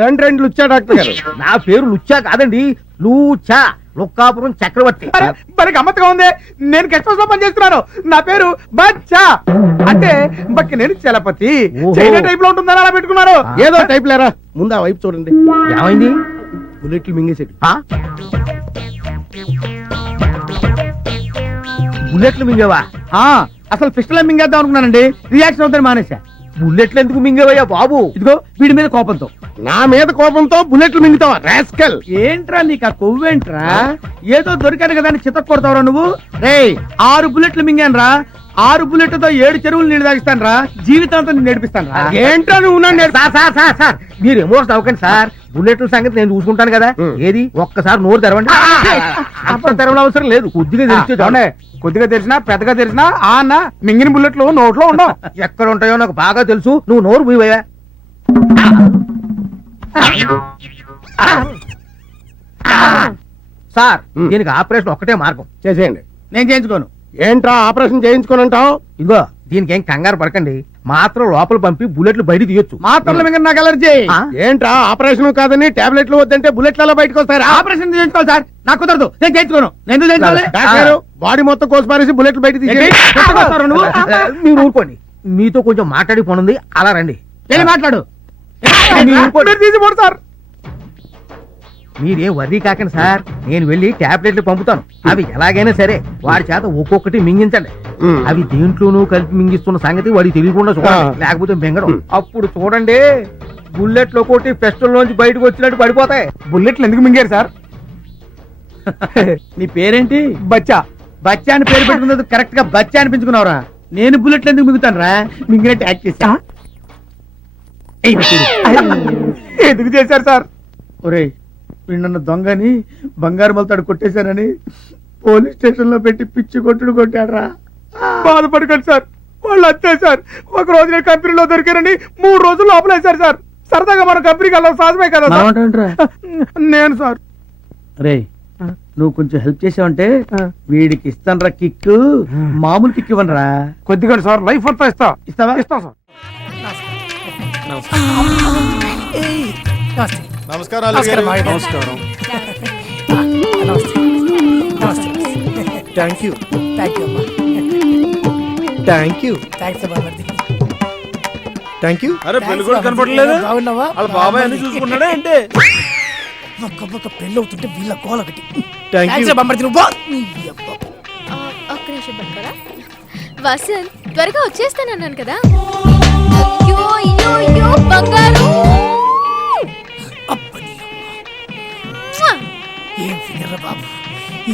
రెండు లుచ్చా డాక్టర్ గారు. నా పేరు లుచ్చా కాదండి, లూచా, లుక్కాపురం చక్రవర్తి. మరి గమ్మత్తుగా ఉంది. నేను గెస్ట్ హౌస్ లో పనిచేస్తున్నాను. నా పేరు బచ్చా, అంటే బక్కి నేను చలపతి. చైనా టైప్ లో ఉంటుందని అలా పెట్టుకున్నారు. ఏదో టైప్ లేరా, ముందు ఆ వైపు చూడండి. ఏమైంది? బుల్లెట్లు మింగేసాడు. బుల్లెట్లు మింగేవా? అసలు పిస్టల్ మింగేద్దాం అనుకున్నానండి, రియాక్షన్ అవుతాను మానేసా. బుల్లెట్లు ఎందుకు మింగేవయ్యా బాబు? ఇదిగో వీడి మీద కోపంతో. నా మీద కోపంతో బుల్లెట్లు మింగుతావా రాస్కల్? ఏంట్రా నీకు ఆ కొవ్వేంట్రా? ఏదో దొరికాను కదా అని చితక్ కొడతావరా నువ్వు? రేయ్ 6 బుల్లెట్లు మింగాను రా. 6 బుల్లెట్లతో 7 చెరువులు నీళ్ళు తాగిస్తాను రా. జీవితాంతం నేను నేర్పిస్తాను రా. ఏంట్రా నువ్వు? సార్ మీరు ఎమోషన్ అవ్వకండి సార్. బుల్లెట్ల సంగతి నేను చూసుకుంటాను కదా. ఏది ఒక్కసారి నోరు తెరవండి. అప్పుడు తెరవడం అవసరం లేదు, కొద్దిగా తెలిస్తే చూడండి. కొద్దిగా తెలిసినా పెద్దగా తెలిసినా ఆ అన్న మింగిన బుల్లెట్లు నోట్లో ఉండవు. ఎక్కడ ఉంటాయో నాకు బాగా తెలుసు. నువ్వు నోరు మూయవయ్యా. సార్ దీనికి ఆపరేషన్ ఒక్కటే మార్గం. చేసేయండి. నేను చేయించుకోను. ఏంట్రా ఆపరేషన్ చేయించుకోనంటావు? ఇదిగో దీనికి ఏం కంగారు పడకండి. మాత్రం లోపల పంపి బుల్లెట్లు బయట తీయొచ్చు. మాత్రలు మింగ నాకు అలర్జీ. ఏంట్రా ఆపరేషన్ కాదని టాబ్లెట్లు వద్దంటే బుల్లెట్లలో బయటకు వస్తారా? ఆపరేషన్ చేయించుకోవాలి సార్. నాకు కుదరదు, నేను చేయించుకోను. నేను చేయించుకోవాలి. బాడీ మొత్తం కోసి పారేసి బుల్లెట్లు బయట తీసి మీరు ఊరుకోండి. మీతో కొంచెం మాట్లాడి పోనుంది, అలా రండి. వెళ్ళి మాట్లాడు. సార్ మీరేం వర్రీ కాకండి సార్, నేను వెళ్ళి టాబ్లెట్లు పంపుతాను. అవి ఎలాగైనా సరే వాడి చేత ఒక్కొక్కటి మింగించండి. అవి దేంట్లోనూ కలిపి మింగిస్తున్న సంగతి వాడికి తెలియకుండా చూడండి, లేకపోతే మింగడం. అప్పుడు చూడండి బుల్లెట్లు ఒక్కొక్కటి పెస్టల్ లోంచి బయటకు వచ్చినట్టు పడిపోతాయి. బుల్లెట్లు ఎందుకు మింగారు సార్? నీ పేరేంటి? బచ్చా. బచ్చా అని పేరు పెట్టుకున్నది కరెక్ట్ గా బచ్చా అనిపించుకున్నావురా. నేను బుల్లెట్లు ఎందుకు మింగుతాను రా? మింగినట్టు యాక్ట్ చేశా. ఎందుకు చేశారు సార్? ఒరే వీళ్ళన్న దొంగని బంగారు మలతాడు కొట్టేశానని పోలీస్ స్టేషన్ లో పెట్టి పిచ్చి కొట్టుడు కొట్టాడరా. బాధపడకండి సార్, వాళ్ళు అంతే సార్. ఒక రోజు నేను కంపెనీలో దొరికారని 3 రోజులు లోపలేశారు సార్. సరదాగా మన కంపెనీకి వెళ్ళాలి సాధమే కదా నేను సార్. రే నువ్వు కొంచెం హెల్ప్ చేసావంటే వీడికి ఇస్తానరా కిక్. మామూలు కిక్ ఇవ్వనరా, కొద్దిగా సార్. లైఫ్ అంతా ఇస్తావా? ఇస్తా సార్. నమస్కారం. Thank you. అరే పెళ్లి కూడా కనపడలేదు. వాళ్ళ బాబాయ్ అన్ని చూసుకున్నాడా అంటే? ఒక్క పెళ్ళి అవుతుంటే వీళ్ళ గోల ఒకటి. వసంత్ త్వరగా వచ్చేస్తానన్నాను కదా. బంగారు ఏం ఫిగర్ బాబు,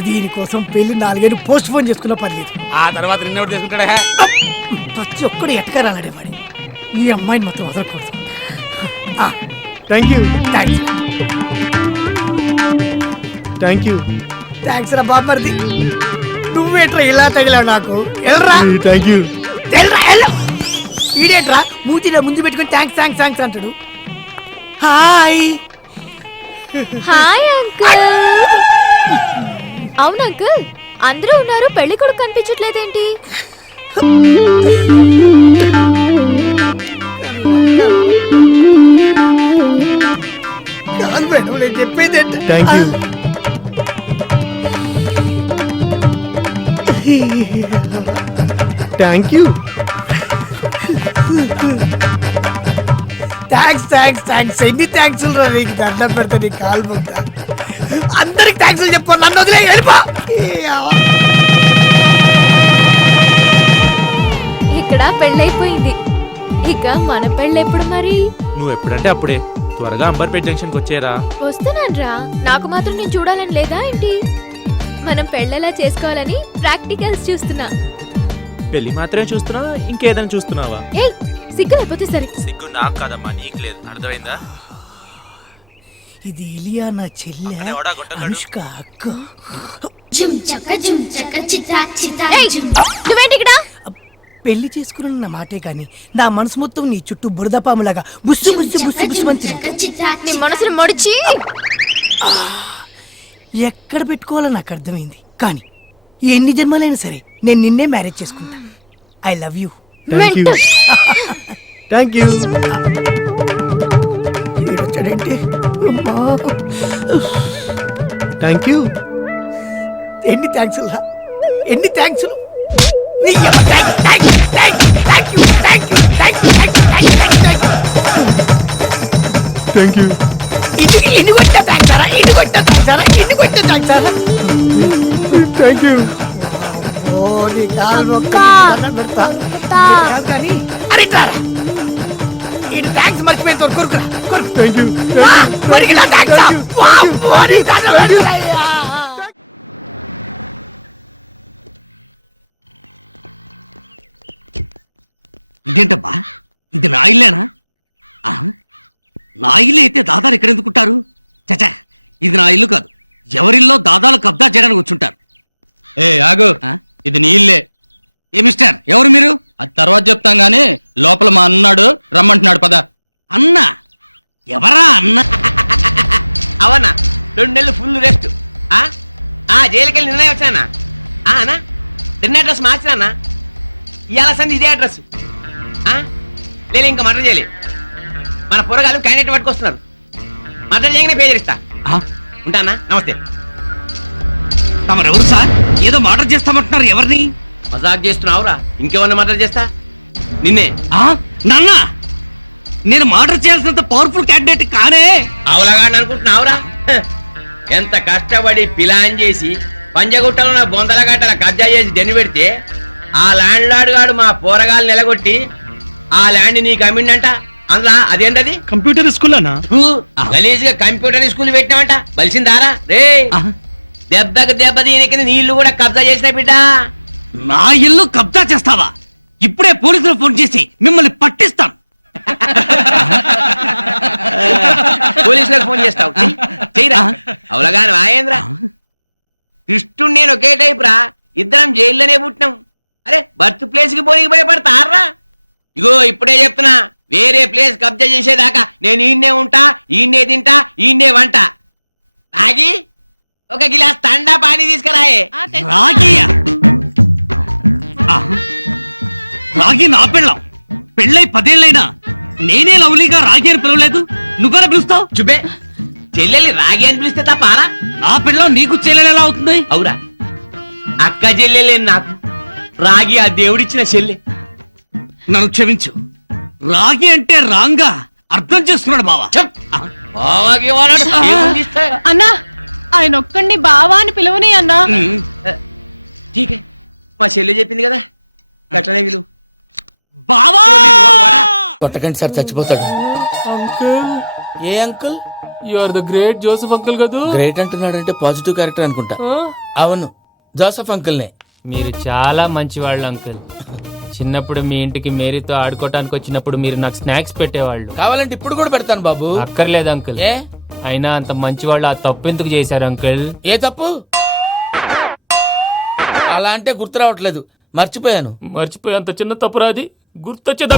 దీనికోసం పెళ్లి 4 పోస్ట్ పోన్ చేసుకున్న పర్లేదు. ఆ తర్వాత నిన్నెవరు చేసుకుంటాడా? ప్రతి ఒక్కడు ఎట్టకారాలడే వాడి. ఈ అమ్మాయిని మొత్తం వదలకూడదు. థ్యాంక్స్ రా బామ్మర్ది. నువ్వేట్రా ఇలా తగిలావు నాకు? ఈడేట్రా మూతిలో ముందు పెట్టుకుని థ్యాంక్స్ అంటాడు. Hi uncle. అవును అంకుల్, అందరూ ఉన్నారు, పెళ్లి కొడుకు కనిపించట్లేదేంటి? చెప్పేది థ్యాంక్స్. ఎన్ని థ్యాంక్స్ రా నీకు? దండం పెడతా నీ కాలు మొక్తా. అందరికి థ్యాంక్స్ చెప్పు, నన్ను వదిలే వెళ్ళిపో. ఇక్కడ పెళ్ళైపోయింది, ఇక మన పెళ్ళెప్పుడు మరి? నువ్వు ఎప్పుడంటే అప్పుడే. త్వరగా అంబర్పేట జంక్షన్ కి వచ్చేరా. వస్తున్నాన్రా. నాకు మాత్రం నేను చూడాలని లేదా ఏంటి? మనం పెళ్ళెలా చేసుకోవాలని ప్రాక్టికల్స్ చూస్తున్నా. పెళ్లి మాత్రమే చూస్తున్నావా, ఇంకేదైనా చూస్తున్నావా? ఏయ్ సిగ్గు లేకపోతే సరే. సిగ్గు నాకు కాదమ్మా, నీకు లేదు. అర్థమైందా? ఇది ఇలియానా చెల్లె, అనుష్క అక్క. నువ్వేంటి ఇక్కడ? పెళ్లి చేసుకున్న మాటే కాని నా మనసు మొత్తం నీ చుట్టూ బురదపాములాగా బుస్సు నీ మనసును మడిచి ఎక్కడ పెట్టుకోవాలో నాకు అర్థమైంది. కానీ ఎన్ని జన్మలైనా సరే నేను నిన్నే మ్యారేజ్ చేసుకుంటా. I love you. Thank you. పెట్టాడేంటి అమ్మా. Thank you. ఎన్ని థ్యాంక్స్ ఎన్ని థ్యాంక్స్ థ్యాంక్ యూ. ఎన్ని కొట్టా థ్యాంక్స్ సారా ఎన్ని కొట్టా థ్యాంక్స్ సారా ఎన్ని కొట్టా థ్యాంక్స్ సారా థ్యాంక్ యూ. ఓ నీ కాలు పెడతా కానీ అరే ఇట్లారా ఇది థ్యాంక్స్ మర్చిపోయిన కొరుకురా కొరుకు థ్యాంక్ యూ. కొరికినా థ్యాంక్స్ ఇదేంటబ్బా, ఇది నా ఇల్లేనా? ఆ? నా ఇల్లు అయితే దాదాలు ఇక్కడ ఎందుకుంటారు? చచా, ఇది నా ఇల్లు కాదు. ఎవరిల్లో దాదాలు కబ్జా చేయడానికి వచ్చుంటారు. ఏ ఆగు, ఆ? ఇది నీ ఇల్లే. ఏ మిస్టర్, ఎవరు మీరు? అది తర్వాత చెప్తాం గానీ లోపల మా అన్నాడు రమ్మంటున్నాడు, పద. అన్నా? ఎవరా అన్న? అవన్నా 2 నెలలు ఫుల్ రెస్ట్. జైలుకి వెళ్ళి నిన్న వచ్చానా అన్నా? నిన్న అడ్రస్ మార్చినా ఇవాళ సంది ఇదే అడ్రస్. లేదు ఇంకా మర్డర్ చేయలే. మన పొరగాలు క్యాండిడేట్ పట్టుకొస్తున్నారు. మర్డర్ చేయగానే పే చేస్తా. ఉంటానా? నమస్తే. తమరెవరు సార్? ఏదో మర్డర్ చేస్తామంటున్నారు, ఎవరిని? మజాక్ చేస్తున్నావురా? ఇంకేమన్నా మర్డర్ చేస్తా నిన్నే. నాన్న, నేను మర్డర్ చేయాల్సినంత పవర్ఫుల్ క్యాండిడేట్ కానే. అవలాగా అనుకుంటున్నావురా? ఎంత కష్టపడి ప్లాన్ చేసి పంజగుట్టలో నా బొందల గట్టల కబ్జా చేసి దెన్ను పెడితే ఆ ల్యాండ్ లార్డ్ గాడు మా పోరగాలు నిలగొట్టి ఆ ల్యాండ్ నీకు అమ్మిండంట. అందులో అదేంటది? కంప్యూటర్ స్కూల్ అన్నా? గలీజ్ గా కంప్యూటర్ స్కూల్ పెట్టినామంట. బలిసిందారా రే? దెబ్బకి దెబ్బ దీనికి నీళ్లు కూడా కబ్జా చేసిన బిడ్డ. నా ఇల్లు కబ్జా చేస్తావా? ఇప్పుడే పోలీసులు ఫోన్ చేసి మిమ్మల్ని పట్టిస్తాను. పోలీసులకు ఫోన్ చేస్తావు? చెయ్యరా అవలగాని వాయేంద్ర. కృష్ణుడు నేను ఒకే టైప్ రా. ఇద్దరం జైల్లోనే పుట్టినాం. అరే బర్త్ ప్లేస్ కి పోయి భయపడతారా? ఇగో ఇప్పుడే చెప్తున్నా, వేరే ప్లేస్ కబ్జా చేసేదాకా నేను ఈయన్నే ఉంటా, ఈయన్నే తింటా, ఈయన్నే వంట. తాగి ఒక గిలాస్ తండా పానీ తీసుకురాయే. రాగియా? రాగి నా పెళ్ళం. పెళ్ళై 10 ఏళ్ళైనా నేనే లవ్లీగా రాగి అని పిలవలేదు. నువ్వెలా పిలుస్తావు? చుబే, చెల్లెల్ని రాగి అని పిలిస్తే తప్పారా? నా పెళ్ళం నీకు చెల్లెలు ఎలా అవుతుంది? అవురా, అక్క చెల్లెలే నాకు. రాగి ఆ దేవుడిచ్చిన చెల్లె. నన్ను క్షమించు. రాగి అంటే రాంగా అర్థం చేసుకున్నాడు బావా. అన్నా, ఆయన ఒక్కడిని బావా అని పిలువని అన్నా. ఠీకే, మా చెల్లె చెప్పింది కదా, గట్లనే విలువ. బావా! కొట్టకండి సార్, చచ్చిపోతాడు. అంకుల్. ఏ uncle? You are the great Joseph uncle కదూ. గ్రేట్ అంటున్నాడంటే పాజిటివ్ క్యారెక్టర్ అనుకుంటా. అవును, జోసెఫ్ అంకుల్నే. మీరు చాలా మంచివాళ్ళు అంకుల్. చిన్నప్పుడు మీ ఇంటికి మేరీతో ఆడుకోవటానికి వచ్చినప్పుడు మీరు నాకు స్నాక్స్ పెట్టేవాళ్ళు. కావాలంటే ఇప్పుడు కూడా పెడతాను బాబు. అక్కర్లేదు అంకుల్. ఏ? అయినా అంత మంచివాళ్ళు ఆ తప్పు ఎందుకు చేశారు అంకుల్? ఏ తప్పు? అలా అంటే గుర్తు రావట్లేదు, మర్చిపోయాను. మర్చిపోయి అంత చిన్న తప్పురాది గుర్తొచ్చేదా?